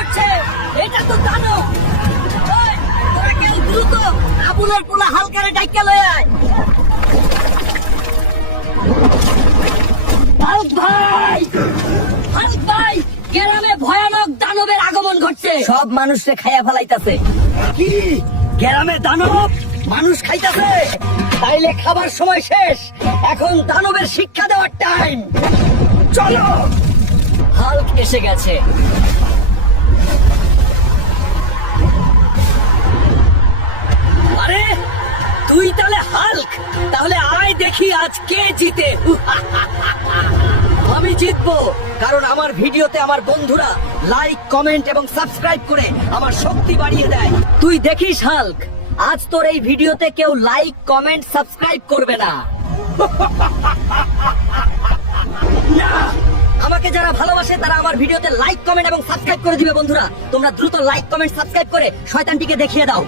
ঘটছে, এটা তো দানব। ওই, তোরা কেউ দ্রুত আবুলের পোলা হালকারে ডাইকা লয়ে আয়। হাল্ক ভাই, হাল্ক ভাই, গ্রামে ভয়ানক দানবের আগমন ঘটছে। সব মানুষকে খাইয়া ফেলাইতাছে। কি গ্রামে দানব মানুষ খাইতাছে? তাইলে খাবার সময় শেষ, এখন দানবের শিক্ষা দেওয়ার টাইম। চলো। হাল্ক এসে গেছে। আরে তুই তাহলে হাল্ক? তাহলে আয় দেখি আজ কে জিতে। আমি জিতবো, কারণ আমার ভিডিওতে আমার বন্ধুরা লাইক, কমেন্ট এবং সাবস্ক্রাইব করে আমার শক্তি বাড়িয়ে দেয়। তুই দেখিস হাল্ক, আজ তোর এই ভিডিওতে কেউ লাইক, কমেন্ট, সাবস্ক্রাইব করবে না। না, আমাকে যারা ভালোবাসে তারা আমার ভিডিওতে লাইক, কমেন্ট এবং সাবস্ক্রাইব করে দিবে। বন্ধুরা, তোমরা দ্রুত লাইক, কমেন্ট, সাবস্ক্রাইব করে শয়তানটিকে দেখিয়ে দাও।